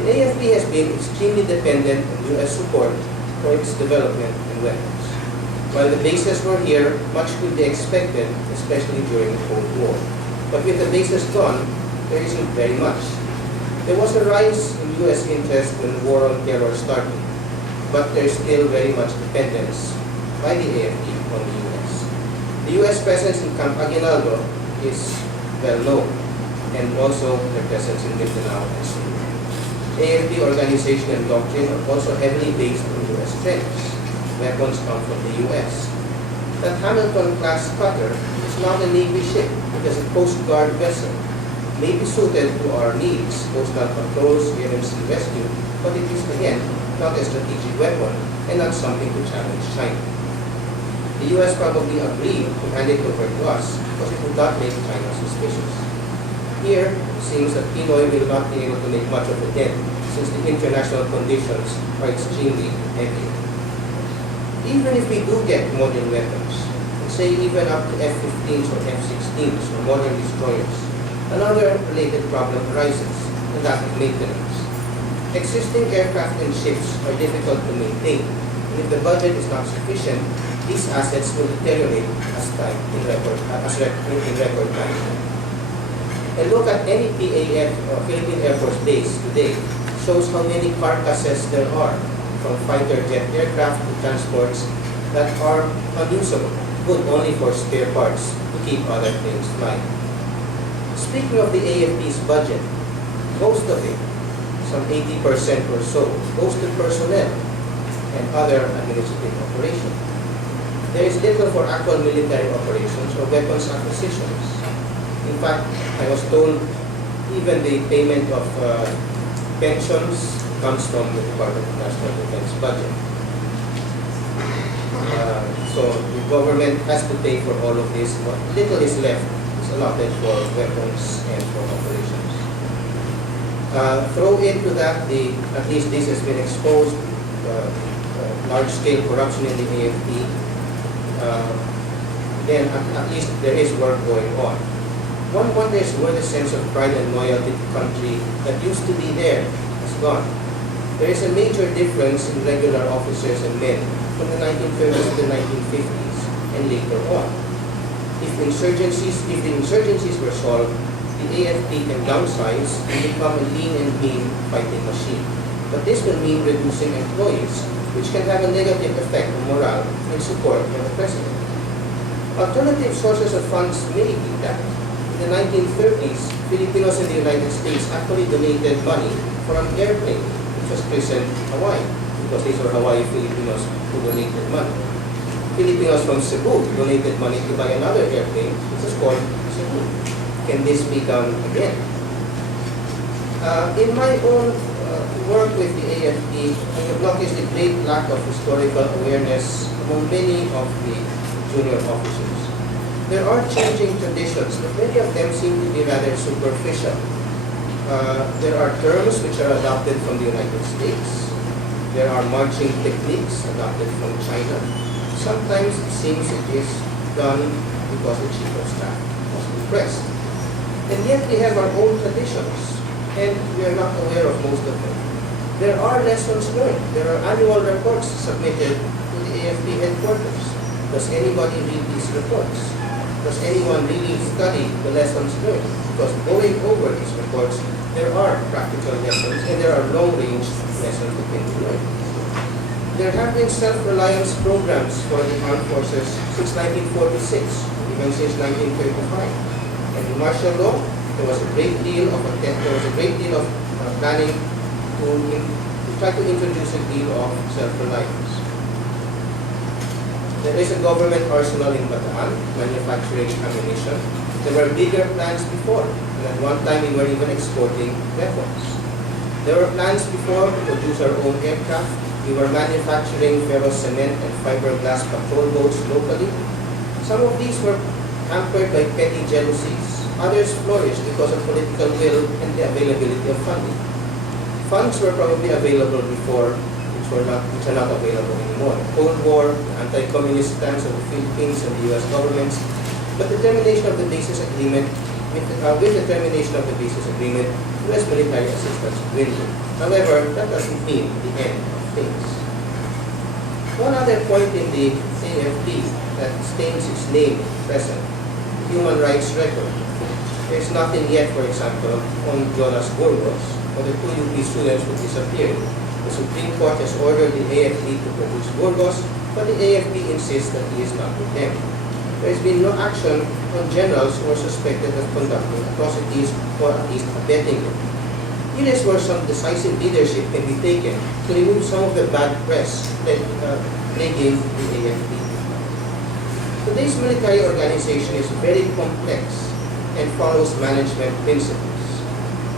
The AFB has been extremely dependent on U.S. support for its development and weapons. While the bases were here, much could be expected, especially during the Cold War. But with the bases gone, there isn't very much. There was a rise in U.S. interest when the war on terror started, but there's still very much dependence by the AFB on the U.S. The U.S. presence in Camp Aguinaldo is well known, and also their presence in Mindanao and Sulu. AFB organization and doctrine are also heavily based on U.S. strengths. Weapons come from the U.S. That Hamilton-class cutter is not a Navy ship. It is a Coast Guard vessel. May be suited to our needs, coastal patrols, air and sea rescue, but it is, again, not a strategic weapon and not something to challenge China. The U.S. probably agreed to hand it over to us because it would not make China suspicious. Here, it seems that Pinoy will not be able to make much of a dent since the international conditions are extremely heavy. Even if we do get modern weapons, let's say even up to F-15s or F-16s or modern destroyers, another related problem arises, and that is maintenance. Existing aircraft and ships are difficult to maintain, and if the budget is not sufficient, these assets will deteriorate in record time. And look at any PAF or Philippine Air Force base today, shows how many carcasses there are, from fighter jet aircraft to transports that are unusable, good only for spare parts to keep other planes flying. Speaking of the AFP's budget, most of it, some 80% or so, goes to personnel and other administrative operations. There is little for actual military operations or weapons acquisitions. In fact, I was told even the payment of pensions comes from the Department of National Defense budget. So the government has to pay for all of this. What little is left is allotted for weapons and for operations. Throw into that, at least this has been exposed, large-scale corruption in the AFP. Then at least there is work going on. One wonders where the sense of pride and loyalty to country that used to be there has gone. There is a major difference in regular officers and men from the 1930s to the 1950s and later on. If the insurgencies were solved, the AFP can downsize and become a lean and mean fighting machine. But this will mean reducing employees, which can have a negative effect on morale and support for the president. Alternative sources of funds may be that. In the 1930s, Filipinos in the United States actually donated money for an airplane, which was christened Hawaii, because these were Hawaii Filipinos who donated money. Filipinos from Cebu donated money to buy another airplane, which was called Cebu. Can this be done again? In my own work with the AFP, I have noticed a great lack of historical awareness among many of the junior officers. There are changing traditions, but many of them seem to be rather superficial. There are terms which are adopted from the United States. There are marching techniques adopted from China. Sometimes it seems it is done because the chief of staff was impressed. And yet we have our own traditions, and we are not aware of most of them. There are lessons learned. There are annual reports submitted to the AFP headquarters. Does anybody read these reports? Does anyone really study the lessons learned? Because going over these reports, there are practical lessons and there are long-range lessons that can be learned. There have been self-reliance programs for the armed forces since 1946, even since 1935. And in martial law, there was a great deal of planning to try to introduce a deal of self-reliance. There is a government arsenal in Bataan, manufacturing ammunition. There were bigger plans before, and at one time we were even exporting weapons. There were plans before to produce our own aircraft. We were manufacturing ferrocement and fiberglass patrol boats locally. Some of these were hampered by petty jealousies. Others flourished because of political will and the availability of funding. Funds were probably available before, which are not available anymore. Cold War, the anti-communist stance of the Philippines and the U.S. governments, but the termination of the basis agreement with the termination of the basis agreement, U.S. military assistance dwindled. However, that doesn't mean the end of things. One other point in the AFP that stains its name present, human rights record. There is nothing yet, for example, on Jonas Burgos, or the two UP students who disappeared. The Supreme Court has ordered the AFP to produce Burgos, but the AFP insists that he is not with them. There has been no action on generals who are suspected of conducting atrocities or at least abetting them. Here is where some decisive leadership can be taken to remove some of the bad press that plaguing the AFP. Today's military organization is very complex and follows management principles.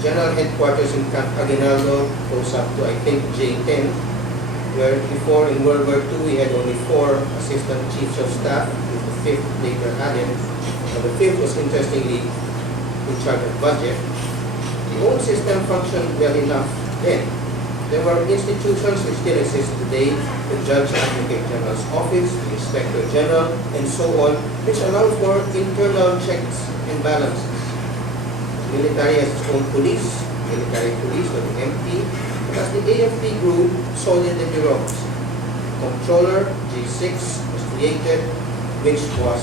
General headquarters in Camp Aguinaldo goes up to, I think, J10, where before in World War II we had only 4 assistant chiefs of staff, with the 5th later added. The 5th was interestingly in charge of budget. The old system functioned well enough then. There were institutions which still exist today, the Judge Advocate General's Office, the Inspector General, and so on, which allow for internal checks and balances. The military has its own police, military police or the MP, but as the AFP grew, so did the bureaucracy. Comptroller G6 was created, which was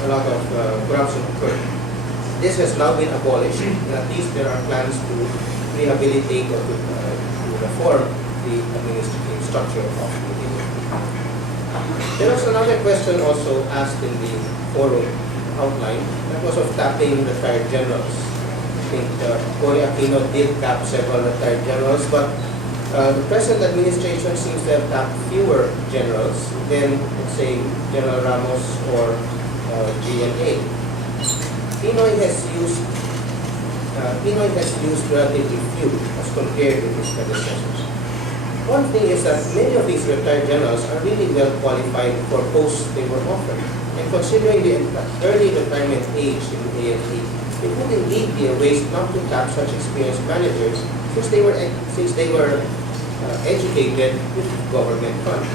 a lot of corruption occurred. This has now been abolished, and at least there are plans to rehabilitate or to reform the administrative structure of the AFP. There was another question also asked in the forum outline, that was of tapping retired generals. I think Aquino did tap several retired generals, but the present administration seems to have tapped fewer generals than, let's say, General Ramos or GNA. Pinoy has used relatively few as compared with his predecessors. One thing is that many of these retired generals are really well qualified for posts they were offered. And considering the early retirement age in the AFP, it would indeed be a waste not to tap such experienced managers since they were educated with government funds.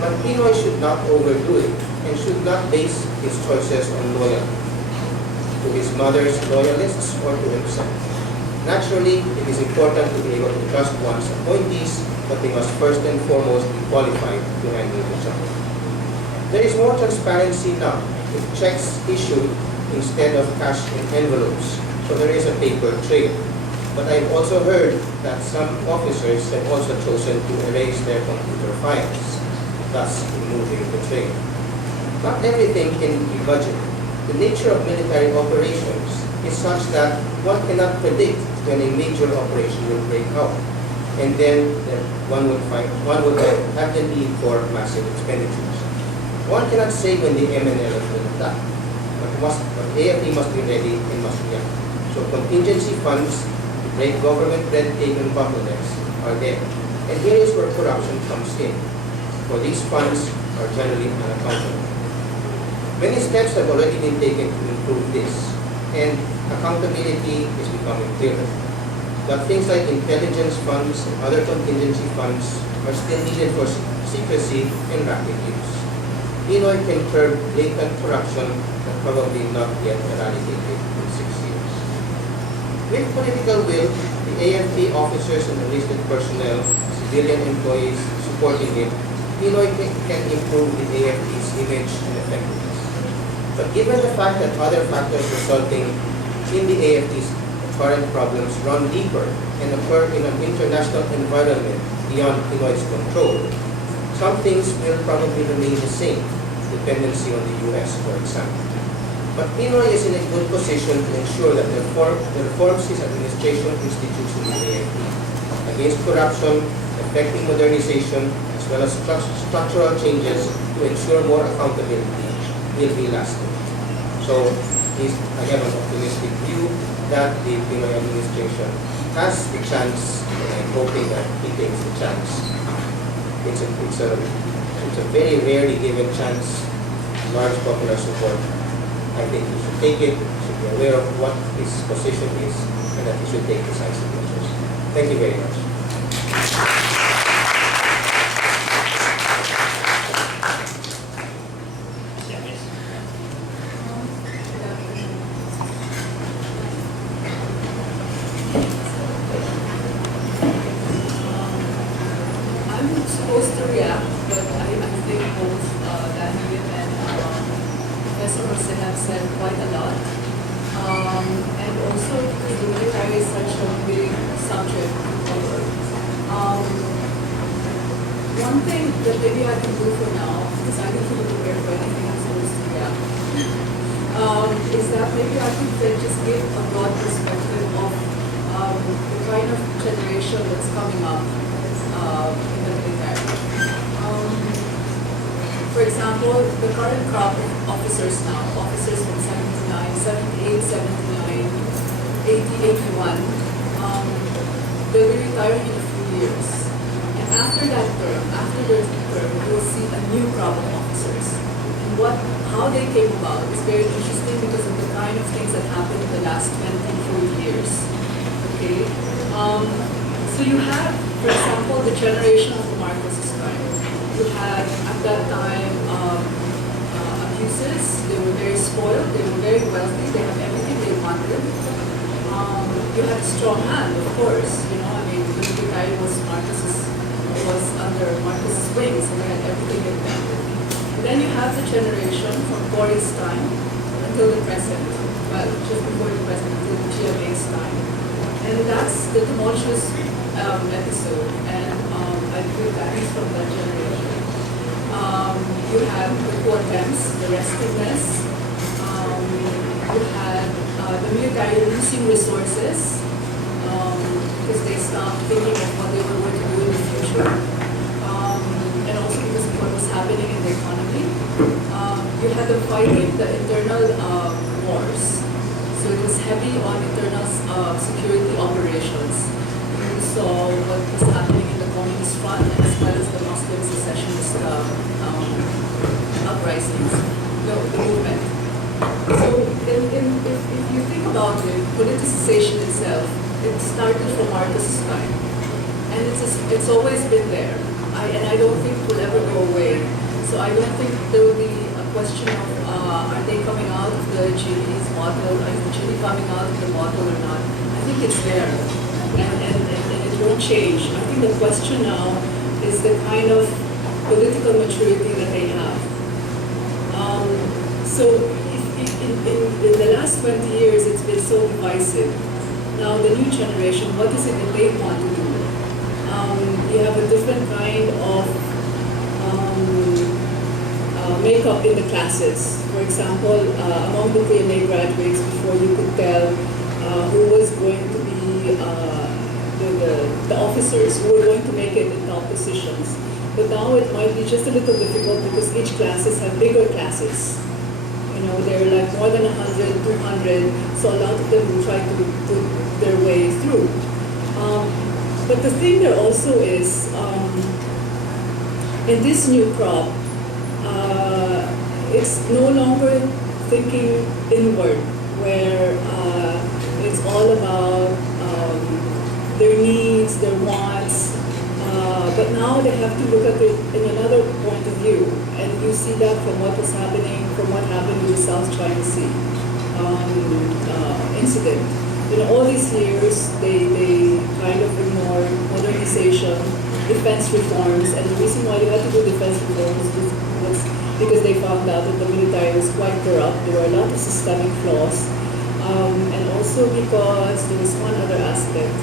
But Pinoy should not overdo it and should not base his choices on loyalty to his mother's loyalists or to himself. Naturally, it is important to be able to trust one's appointees, but they must first and foremost be qualified to handle the job. There is more transparency now, with checks issued instead of cash in envelopes, so there is a paper trail. But I've also heard that some officers have also chosen to erase their computer files, thus removing the trail. Not everything can be budgeted. The nature of military operations is such that one cannot predict when a major operation will break out, and then one would have the need for massive expenditures. One cannot say when the MNL will attack, but AFP must be ready and must react. So contingency funds to break government red tape and bottlenecks are there, and here is where corruption comes in, for these funds are generally unaccountable. Many steps have already been taken to improve this, and accountability is becoming clearer. But things like intelligence funds and other contingency funds are still needed for secrecy and rapid use. Pinoy can curb blatant corruption that probably not yet eradicated in 6 years. With political will, the AFP officers and enlisted personnel, civilian employees supporting it, Pinoy can improve the AFP's image and effectiveness. But given the fact that other factors resulting in the AFP's current problems run deeper and occur in an international environment beyond Pinoy's control, some things will probably remain the same, dependency on the US, for example. But Pinoy is in a good position to ensure that the reforms his administration institutes in the AFP against corruption, effective modernization, as well as structural changes to ensure more accountability will be lasting. So I have an optimistic view that the Pinoy administration has the chance, and I'm hoping that he takes the chance. It's a very rarely given chance, large popular support. I think he should take it, he should be aware of what his position is, and that he should take decisive measures. Thank you very much. react, but I think both Danilo and Professor Jose have said quite a lot. And also because the military is such a big subject to cover. One thing that maybe I can do for now, because I didn't really prepare for anything I'm supposed to react, is that maybe I could just give a broad perspective of the kind of generation that's coming up in the military. For example, the current crop of officers now, officers from 79, 78, 79, 80, 81, they'll be retiring in a few years. And after that term, after their term, we'll see a new crop of officers. And how they came about is very interesting because of the kind of things that happened in the last 20, 40 years. Okay? So you have, for example, the generation of the Marcos's time. You had, at that time, abuses. They were very spoiled. They were very wealthy. They had everything they wanted. You had a strong hand, of course. You know, I mean, the military was under Marcos's wings, and they had everything they wanted. And then you have the generation from Cory's time until the present. Well, just before the present, until the GMA's time. And that's the tumultuous episode. And I feel that is from that generation. You had the coup attempts, the restiveness. You had the military losing resources because they stopped thinking of what they were going to do in the future. And also because of what was happening in the economy. You had the fighting, the internal wars. So it was heavy on internal security operations. You saw what was happening in the Communist Front as well as the Muslim secessionist uprisings, the movement. So if you think about it, politicization itself, it started from Marcos's time. And it's always been there. And I don't think it will ever go away. So I don't think there will be a question of are they coming out of the Chile's model, is Chile coming out of the model or not? I think it's there. And it won't change. I think the question now is the kind of political maturity that they have. So in the last 20 years, it's been so divisive. Now the new generation, what is it that they want to do? You have a different kind of makeup in the classes. For example, among the PMA graduates, before you could tell who was going to be the officers who were going to make it in top positions. But now it might be just a little difficult because each classes have bigger classes. You know, they're like more than 100, 200, so a lot of them will try to put their way through. But the thing there also is, in this new crop, it's no longer thinking inward, where it's all about their needs, their wants, but now they have to look at it in another point of view, and you see that from what was happening, from what happened with the South China Sea incident. You know, all these years, they kind of ignored modernization, defense reforms, and the reason why they had to do defense reforms was because they found out that the military was quite corrupt. There were a lot of systemic flaws, and also because there was one other aspect.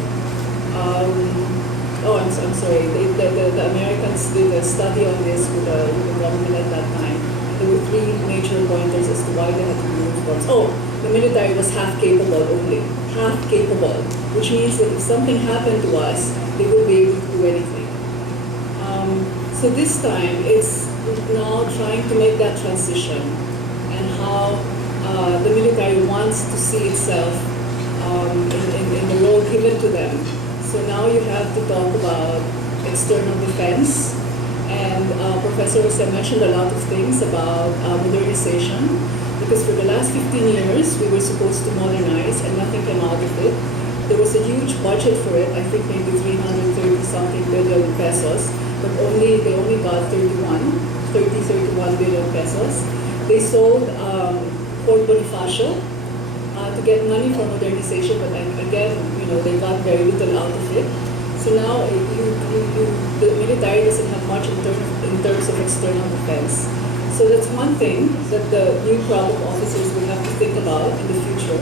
I'm sorry. The Americans did a study on this with the government at that time. There were three major pointers as to why they had to do reforms. The military was half capable only. Half capable, which means that if something happened to us, they would be able to do anything. So this time, it's now trying to make that transition and how the military wants to see itself in the role given to them. So now you have to talk about external defense, and Professor Jose mentioned a lot of things about modernization, because for the last 15 years we were supposed to modernize and nothing came out of it. There was a huge budget for it, I think maybe 330-something billion pesos, but they only got 31 billion pesos. They sold Fort Bonifacio to get money for modernization, but again, they got very little out of it. So now the military doesn't have much internal external defense. So that's one thing that the new crop of officers will have to think about in the future.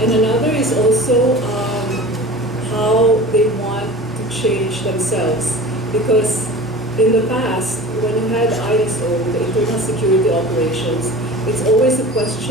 And another is also how they want to change themselves. Because in the past, when you had ISO, the internal security operations, it's always a question